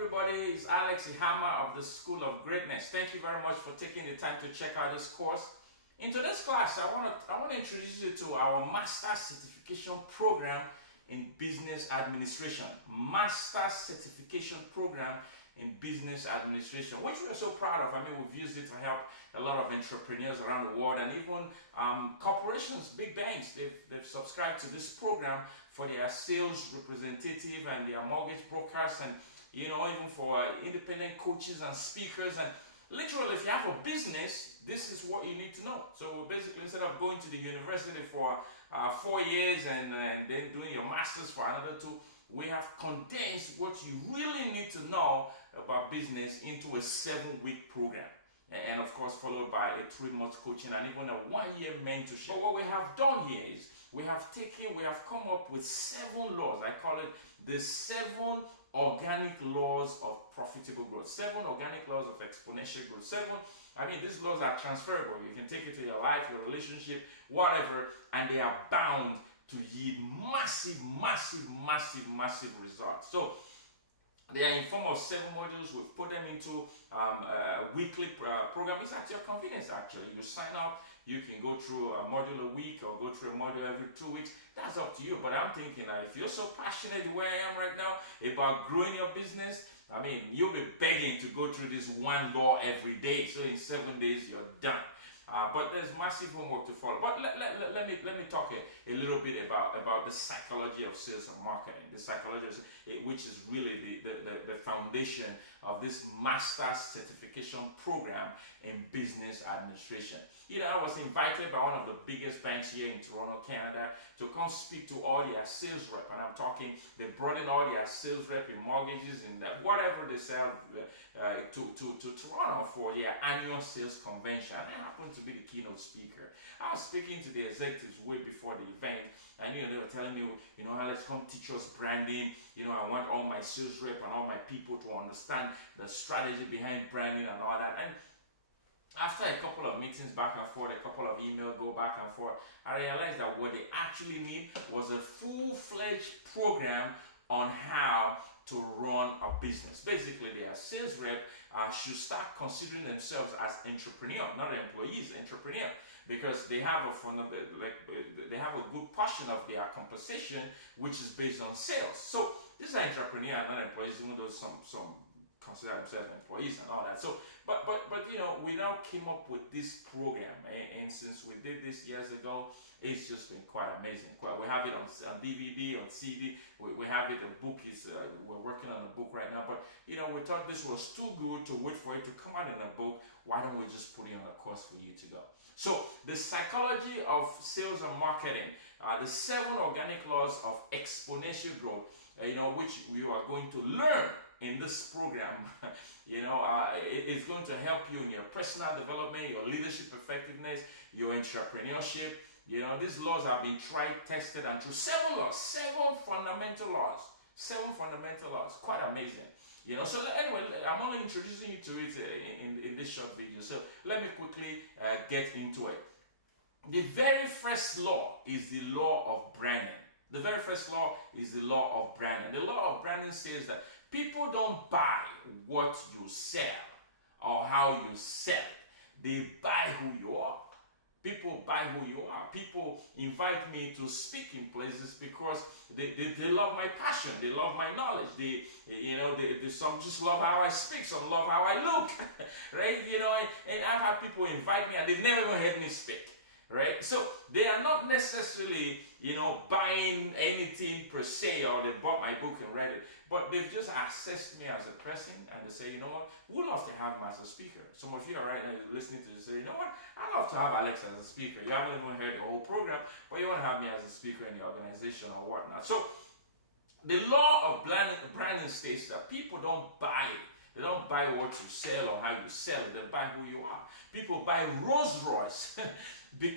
everybody, it's Alex Ihama of the School of Greatness. Thank you very much for taking the time to check out this course. In today's class, I want to introduce you to our Master Certification Program in Business Administration. Master Certification Program in Business Administration, which we are so proud of. I mean, we've used it to help a lot of entrepreneurs around the world, and even corporations, big banks, they've subscribed to this program for their sales representative and their mortgage brokers, and even for independent coaches and speakers. And literally, if you have a business, this is what you need to know. So basically, instead of going to the university for 4 years and then doing your master's for another 2, we have condensed what you really need to know about business into a 7-week program. And of course, followed by a 3-month coaching and even a 1-year mentorship. But what we have done here is we have come up with 7 laws. I call it the 7 organic laws of profitable growth. 7 organic laws of exponential growth. These laws are transferable. You can take it to your life, your relationship, whatever, and they are bound to yield massive results. So they are in form of 7 modules. We've put them into a weekly program. It's at your convenience, actually. You sign up, you can go through a module a week or go through a module every 2 weeks. That's up to you. But I'm thinking that if you're so passionate the way I am right now about growing your business, you'll be begging to go through this 1 law every day. So in 7 days, you're done. But there's massive homework to follow. But let me talk a little bit about the psychology of sales and marketing. The psychology, which is really the foundation of this Master Certification Program in Business Administration. I was invited by one of the biggest banks here in Toronto, Canada, to come speak to all their sales rep. And I'm talking, they brought in all their sales rep in mortgages and whatever they sell to Toronto for their annual sales convention. And I happened to be the keynote speaker. I was speaking to the executives way before the event, and they were telling me, let's come teach us branding. I want all my sales rep and all my people to understand the strategy behind branding and all that. And after a couple of meetings back and forth, a couple of emails go back and forth, I realized that what they actually need was a full-fledged program on how to run a business. Basically, their sales rep should start considering themselves as entrepreneur, not employees, entrepreneur, because they have a good portion of their compensation which is based on sales. So these are entrepreneur and not employees, even though some consider themselves employees and all that. So, but we now came up with this program, and since we did this years ago, it's just been quite amazing. We have it on DVD, on CD. We have it. The book is we're working on a book right now. But we thought this was too good to wait for it to come out in a book. Why don't we just put it on a course for you to go? So the psychology of sales and marketing, the 7 organic laws of exponential growth, which you are going to learn in this program. It's going to help you in your personal development, your leadership effectiveness, your entrepreneurship. These laws have been tried, tested, and through 7 laws, 7 fundamental laws, quite amazing. So anyway, I'm only introducing you to it in this short video. So let me quickly get into it. The very first law is the law of branding. The very first law is the law of branding. The law of branding says that people don't buy what you sell or how you sell it. They buy who you are. People buy who you are. People invite me to speak in places because they love my passion. They love my knowledge. Some just love how I speak. Some love how I look. Right? And I've had people invite me and they've never even heard me speak. Right? So they are not necessarily, buying anything per se, or they bought my book and read it, but they've just assessed me as a person, and they say, we'd love to have him as a speaker. Some of you are right now listening to this, say, I'd love to have Alex as a speaker. You haven't even heard the whole program, but you want to have me as a speaker in the organization or whatnot. So the law of branding states that people don't buy. They don't buy what you sell or how you sell it. They buy who you are. People buy Rolls Royce,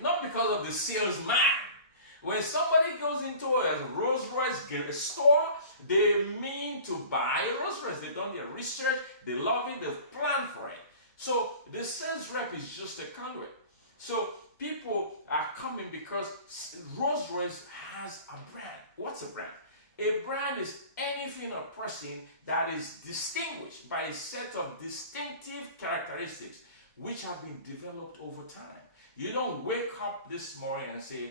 not because of the salesman. When somebody goes into a Rolls Royce store, they mean to buy a Rolls Royce. They've done their research. They love it. They've planned for it. So the sales rep is just a conduit. So people are coming because Rolls Royce has a brand. What's a brand? A brand is anything or person that is distinguished by a set of distinctive characteristics which have been developed over time. You don't wake up this morning and say,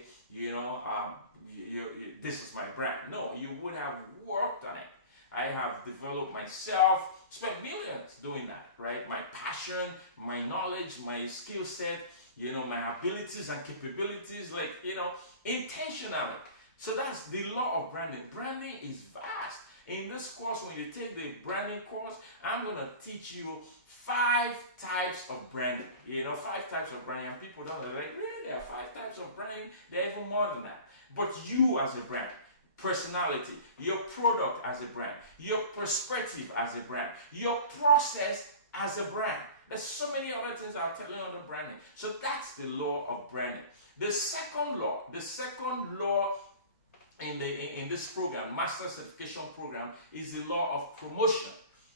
this is my brand. No, you would have worked on it. I have developed myself, spent millions doing that, right? My passion, my knowledge, my skill set, my abilities and capabilities, intentionally. So that's the law of branding. Branding is vast. In this course, when you take the branding course, I'm going to teach you 5 types of branding. 5 types of branding. And people don't know, really, there are 5 types of branding? There are even more than that. But you as a brand, personality, your product as a brand, your perspective as a brand, your process as a brand. There's so many other things I'll tell you on the branding. So that's the law of branding. The second law in this program, Master Certification Program, is the law of promotion.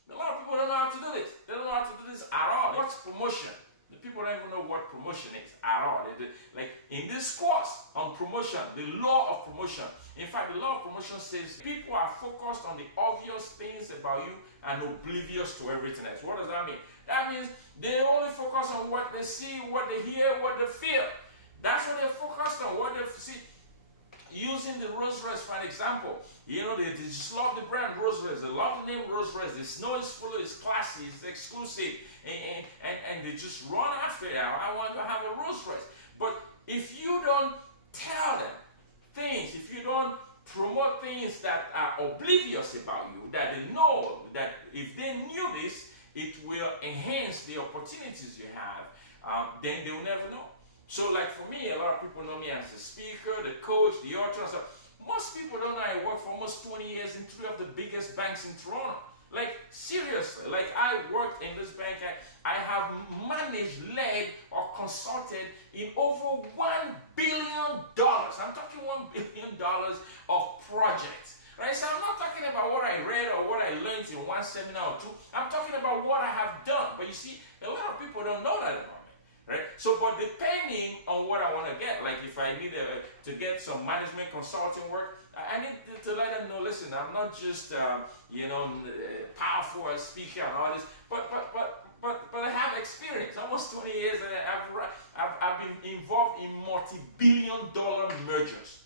A lot of people don't know how to do this. They don't know how to do this at all. What's promotion? The people don't even know what promotion is at all. Like in this course on promotion, the law of promotion. In fact, the law of promotion says people are focused on the obvious things about you and oblivious to everything else. What does that mean? That means they only focus on what they see, what they hear, what they feel. That's what they're focused on, what they see. Using the Rolls Royce for an example, they just love the brand Rolls Royce. They love the name Rolls Royce. They know it's full, it's classy, it's exclusive, and they just run after it. I want to have a Rolls Royce. But if you don't tell them things, if you don't promote things that are oblivious about you, that they know that if they knew this, it will enhance the opportunities you have, then they will never know. So like for me, a lot of people know me as the speaker, the coach, the author. So most people don't know I worked for almost 20 years in 3 of the biggest banks in Toronto. Like seriously, like I worked in this bank. I have managed, led, or consulted in over $1 billion. I'm talking $1 billion of projects. Right? So I'm not talking about what I read or what I learned in one seminar or 2. I'm talking about what I have done. But you see, a lot of people don't know that about me. Right? So, but depending on what I want to get, like if I need to get some management consulting work, I need to let them know, listen, I'm not just, powerful speaker and all this, but I have experience, almost 20 years, and I've been involved in multi-billion-dollar mergers.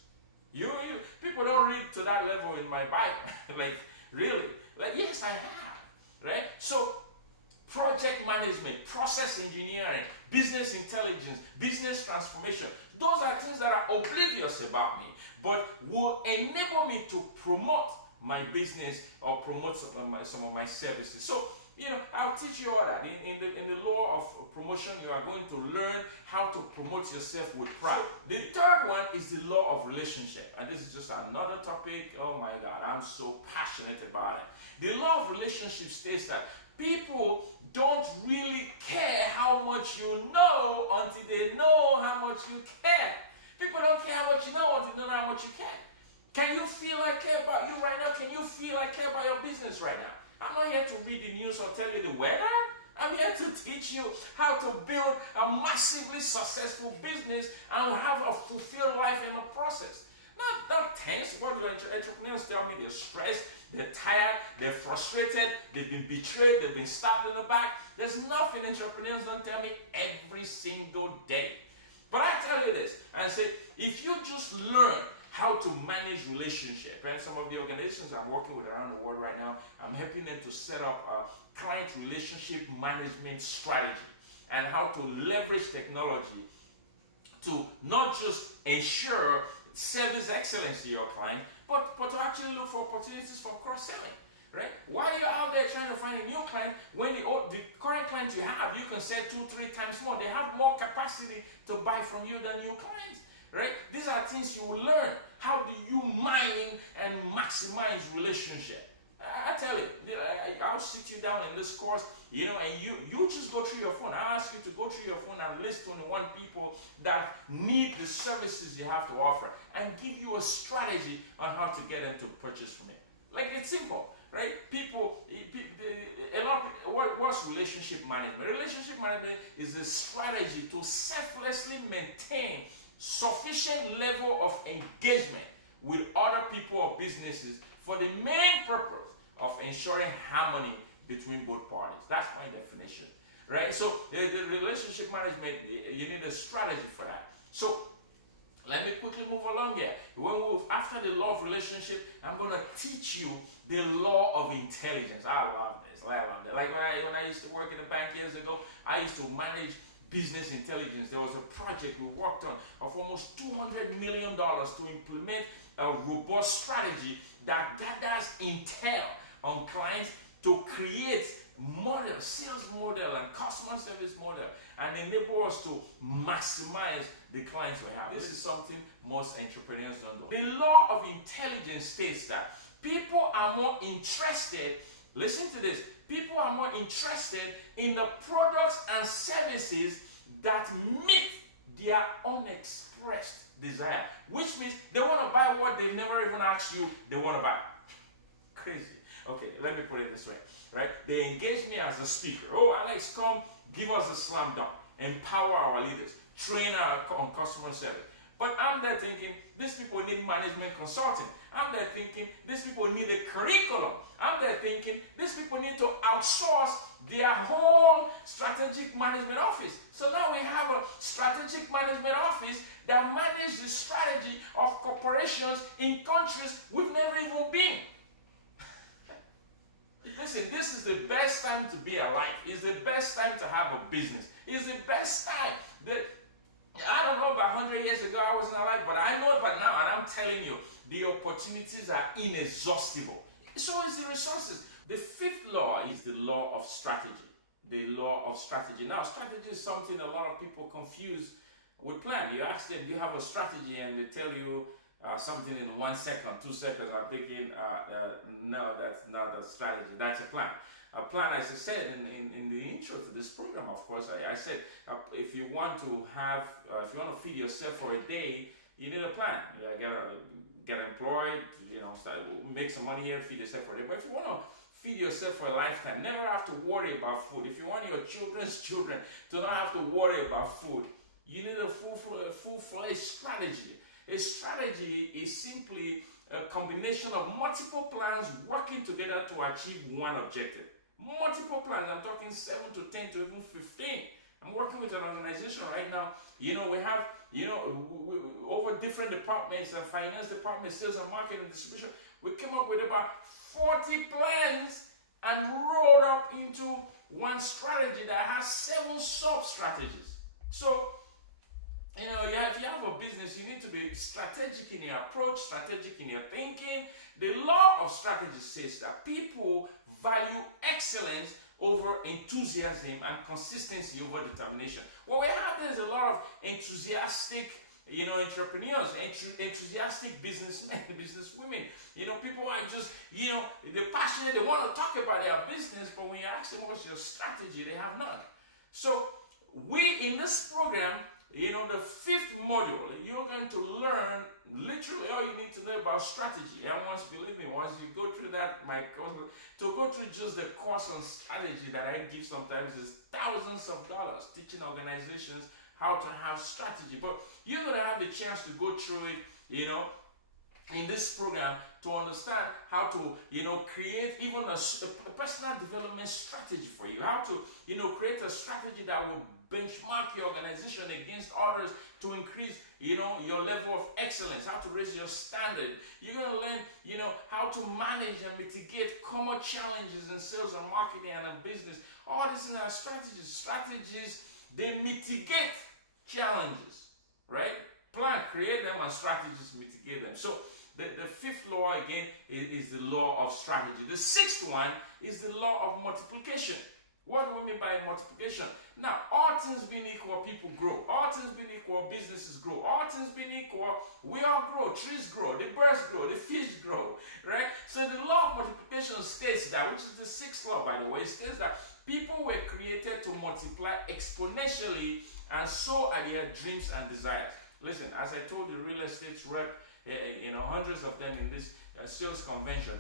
People don't read to that level in my Bible, like really, like yes, I have, right? So, project management, process engineering, business intelligence, business transformation. Those are things that are oblivious about me, but will enable me to promote my business or promote some of my services. So, I'll teach you all that. In the law of promotion, you are going to learn how to promote yourself with pride. The third one is the law of relationship. And this is just another topic. Oh my God, I'm so passionate about it. The law of relationship states that people don't really care how much you know until they know how much you care. People don't care how much you know until they know how much you care. Can you feel I care about you right now? Can you feel I care about your business right now? I'm not here to read the news or tell you the weather. I'm here to teach you how to build a massively successful business and have a fulfilled life in the process. Not tense. What do entrepreneurs tell me? They're stressed, they're tired, they're frustrated, they've been betrayed, they've been stabbed in the back. There's nothing entrepreneurs don't tell me every single day. But I tell you this, and say, if you just learn how to manage relationship, and some of the organizations I'm working with around the world right now, I'm helping them to set up a client relationship management strategy and how to leverage technology to not just ensure service excellence to your client, but to actually look for opportunities for cross-selling, right? While you're out there trying to find a new client, when the current client you have, you can sell 2-3 times more. They have more capacity to buy from you than new clients, right? These are things you will learn. How do you mine and maximize relationship? I tell you, I'll sit you down in this course, and you just go through your phone. I ask you to go through your phone and list 21 people that need the services you have to offer and give you a strategy on how to get them to purchase from you. Like, it's simple, right? What's relationship management? Relationship management is a strategy to selflessly maintain sufficient level of engagement with other people or businesses for the main purpose of ensuring harmony between both parties. That's my definition, right? So the relationship management, you need a strategy for that. So let me quickly move along here. After the law of relationship, I'm going to teach you the law of intelligence. I love this. I love it. Like when I used to work in a bank years ago, I used to manage business intelligence. There was a project we worked on of almost $200 million to implement a robust strategy that gathers intel on clients to create model, sales model and customer service model, and enable us to maximize the clients we have. This is something most entrepreneurs don't do. The law of intelligence states that people are more interested, listen to this, people are more interested in the products and services that meet their unexpressed desire, which means they want to buy what they never even asked you they want to buy. Crazy. Okay, let me put it this way, right? They engage me as a speaker. Oh, Alex, come give us a slam dunk, empower our leaders, train on customer service. But I'm there thinking, these people need management consulting. I'm there thinking, these people need a curriculum. I'm there thinking, these people need to outsource their whole strategic management office. So now we have a strategic management office that manages the strategy of corporations in countries we've never even been. Listen, this is the best time to be alive. It's the best time to have a business. It's the best time. I don't know about 100 years ago I wasn't alive, but I know about now, and I'm telling you, the opportunities are inexhaustible. So is the resources. The fifth law is the law of strategy. The law of strategy. Now, strategy is something a lot of people confuse with plan. You ask them, do you have a strategy? And they tell you something in 1 second, 2 seconds. I'm thinking, no, that's not a strategy. That's a plan. A plan, as I said in the intro to this program, of course, I said, if you want to have, if you want to feed yourself for a day, you need a plan. You gotta get employed, make some money here, feed yourself for a day. But if you want to feed yourself for a lifetime, never have to worry about food. If you want your children's children to not have to worry about food, you need a full-fledged strategy. A strategy is simply a combination of multiple plans working together to achieve one objective. Multiple plans, I'm talking 7 to 10 to even 15. I'm working with an organization right now. We have, over different departments, the finance department, sales and marketing and distribution. We came up with about 40 plans and rolled up into one strategy that has 7 sub-strategies. So, if you have a business, you need to be strategic in your approach, strategic in your thinking. The law of strategy says that people value excellence over enthusiasm and consistency over determination. What we have is a lot of enthusiastic, entrepreneurs, enthusiastic businessmen, businesswomen. People are just, they're passionate, they want to talk about their business, but when you ask them what's your strategy, they have none. So in this program, the 5th module, you're going to learn literally all you need to know about strategy. And believe me, once you go through that, my course, to go through just the course on strategy that I give sometimes is thousands of dollars teaching organizations how to have strategy. But you're going to have the chance to go through it, in this program to understand how to, create even a personal development strategy for you. How to, create a strategy that will benchmark your organization against others to increase, your level of excellence, how to raise your standard. You're going to learn, how to manage and mitigate common challenges in sales and marketing and in business. All this is our strategies. Strategies, they mitigate challenges, right? Plan, create them, and strategies mitigate them. So the 5th law, again, is the law of strategy. The 6th one is the law of multiplication. What do we mean by multiplication? Now, all things being equal, people grow. All things being equal, businesses grow. All things being equal, we all grow. Trees grow, the birds grow, the fish grow, right? So the law of multiplication states that, which is the 6th law, by the way, states that people were created to multiply exponentially, and so are their dreams and desires. Listen, as I told you, real estate rep, hundreds of them in this sales convention.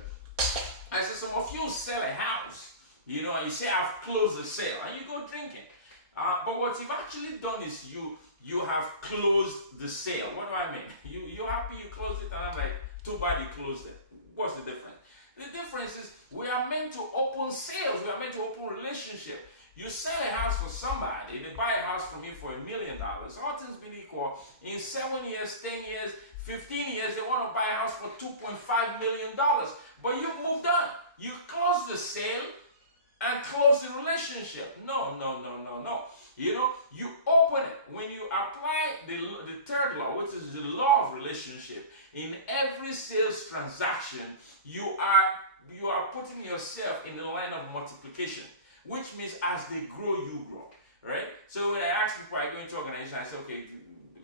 I said, some of you sell a house, and you say, I've closed the sale, and you go drinking. But what you've actually done is you have closed the sale. What do I mean? You're happy you closed it, and I'm like, too bad you closed it. What's the difference? The difference is we are meant to open sales. We are meant to open relationship. You sell a house for somebody, they buy a house from you for $1 million. All things being equal, in 7 years, 10 years, 15 years, they want to buy a house for $2.5 million. But you've moved on. You close the sale and close the relationship. No. You know, you open it. When you apply the third law, which is the law of relationship, in every sales transaction, you are putting yourself in the line of multiplication, which means as they grow, you grow, right? So when I ask people, I go into organization, I say, okay,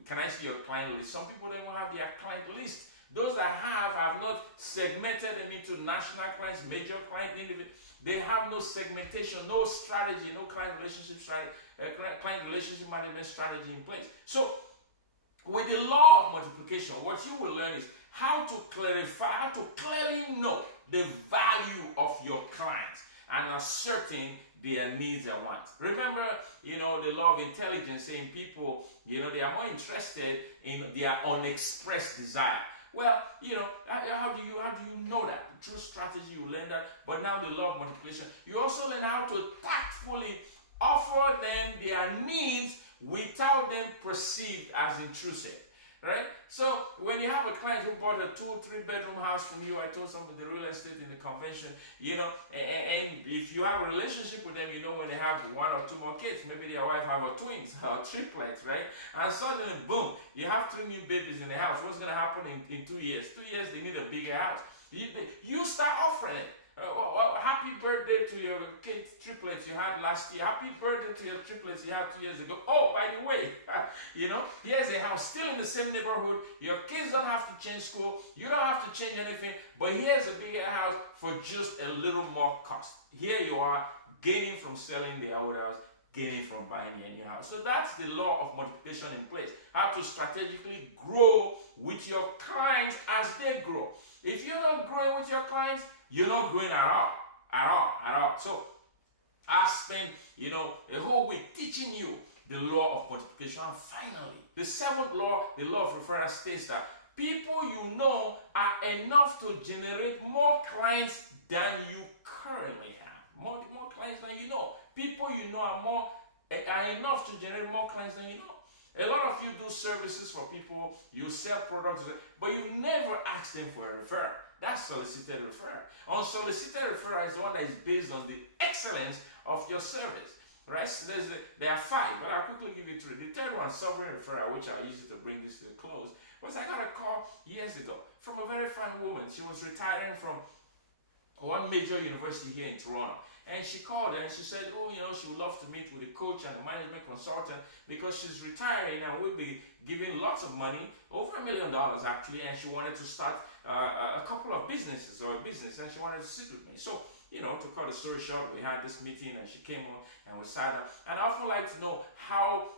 can I see your client list? Some people don't even have their client list. Those that have not segmented them into national clients, major client, individual. They have no segmentation, no strategy, no client relationship strategy, client relationship management strategy in place. So with the law of multiplication, what you will learn is how to clarify, how to clearly know the value of your clients and ascertain their needs and wants. Remember, you know, the law of intelligence saying people, you know, they are more interested in their unexpressed desire. Well, you know, how do you know that? Through strategy, you learn that. But now the law of multiplication, you also learn how to tactfully offer them their needs without them perceived as intrusive. Right? So when you have a client who bought a 2-3 bedroom house from you, I told some of the real estate in the convention, you know, and if you have a relationship with them, you know when they have 1 or 2 more kids, maybe their wife have a twins or triplets, right? And suddenly, boom, you have 3 new babies in the house. What's going to happen in 2 years? 2 years, they need a bigger house. You start offering it. Happy birthday to your kids, triplets you had last year. Happy birthday to your triplets you had 2 years ago. Oh, by the way, you know, here's a house still in the same neighborhood. Your kids don't have to change school. You don't have to change anything. But here's a bigger house for just a little more cost. Here you are, gaining from selling the old house, gaining from buying a new house. So that's the law of multiplication in place. How to strategically grow with your clients as they grow. If you're not growing with your clients, you're not growing at all. So I spent, you know, a whole week teaching you the law of multiplication. And finally, the 7th law, the law of referral, states that people you know are enough to generate more clients than you currently have. More clients than you know. People you know are enough to generate more clients than you know. A lot of you do services for people, you sell products, but you never ask them for a referral. That's solicited referral. Unsolicited referral is the one that is based on the excellence of your service. Right? So there are 5, but I'll quickly give you 3. The third one, sovereign referral, which I'll use it to bring this to a close, was I got a call years ago from a very fine woman. She was retiring from one major university here in Toronto. And she called her and she said, oh, you know, she would love to meet with the coach and the management consultant because she's retiring and we'll be giving lots of money, over $1 million actually, and she wanted to start a couple of businesses or a business, and she wanted to sit with me. So, you know, to cut the story short, we had this meeting and she came on and we sat down. And I often like to know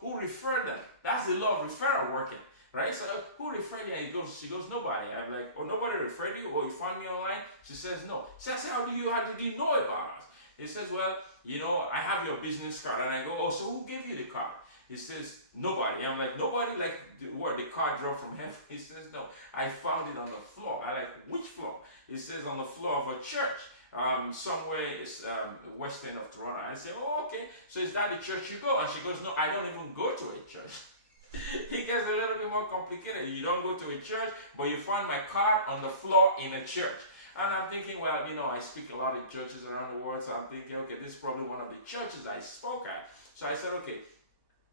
who referred them. That's the law of referral working. Right? So who referred you? And she goes, nobody. I'm like, oh, nobody referred you? Or you found me online? She says, no. She says, how did you know about us? He says, well, you know, I have your business card. And I go, oh, so who gave you the card? He says, nobody. I'm like, nobody? Like, the card dropped from heaven? He says, no, I found it on the floor. I like, which floor? He says, on the floor of a church. Somewhere is west end of Toronto. I say, oh, okay. So is that the church you go? And she goes, no, I don't even go to a church. It gets a little bit more complicated. You don't go to a church, but you find my card on the floor in a church. And I'm thinking, well, you know, I speak a lot in churches around the world, so I'm thinking, okay, this is probably one of the churches I spoke at. So I said, okay,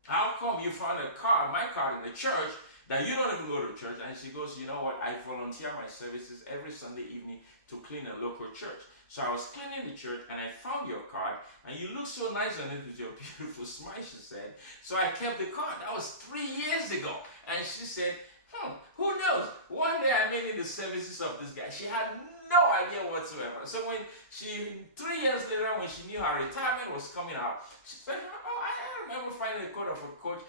how come you found my card in the church that you don't even go to church? And she goes, you know what, I volunteer my services every Sunday evening to clean a local church. So I was cleaning the church and I found your card and you look so nice on it with your beautiful smile, she said. So I kept the card. That was 3 years ago. And she said, who knows? One day I made it the services of this guy. She had no idea whatsoever. So when 3 years later, when she knew her retirement was coming up, she said, oh, I remember finding a card of a coach.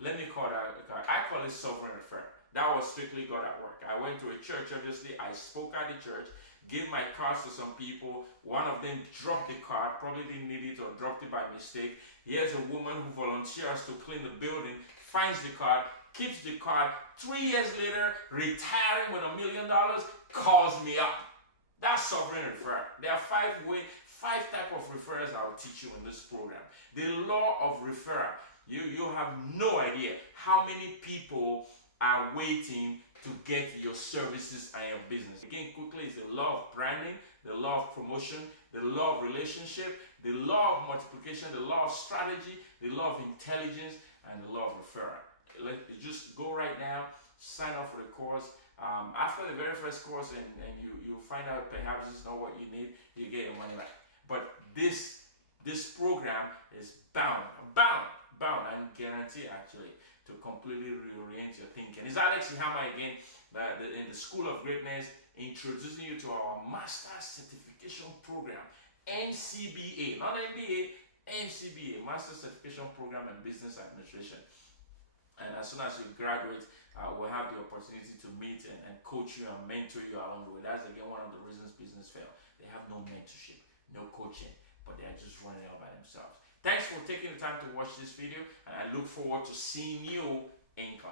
Let me call that a card. I call it sovereign referral. That was strictly God at work. I went to a church, obviously. I spoke at the church, gave my cards to some people. One of them dropped the card, probably didn't need it or dropped it by mistake. Here's a woman who volunteers to clean the building, finds the card, keeps the card. 3 years later, retiring with $1 million, calls me up. That's sovereign referral. There are five type of referrals I will teach you in this program. The law of referral. You have no idea how many people are waiting to get your services and your business. Again, quickly, it's the law of branding, the law of promotion, the law of relationship, the law of multiplication, the law of strategy, the law of intelligence, and the law of referral. Just go right now, sign up for the course. After the very first course, and you find out perhaps it's not what you need, you get your money back. But this program is bound and guaranteed actually to completely reorient your thinking. It's Alex Ihama again, in the School of Greatness, introducing you to our Master Certification Program, MCBA, not MBA, MCBA, Master Certification Program in Business Administration. And as soon as you graduate, we'll have the opportunity to meet and coach you and mentor you along the way. That's again one of the reasons business fail. They have no mentorship, no coaching, but they are just running all by themselves. Thanks for taking the time to watch this video, and I look forward to seeing you in class.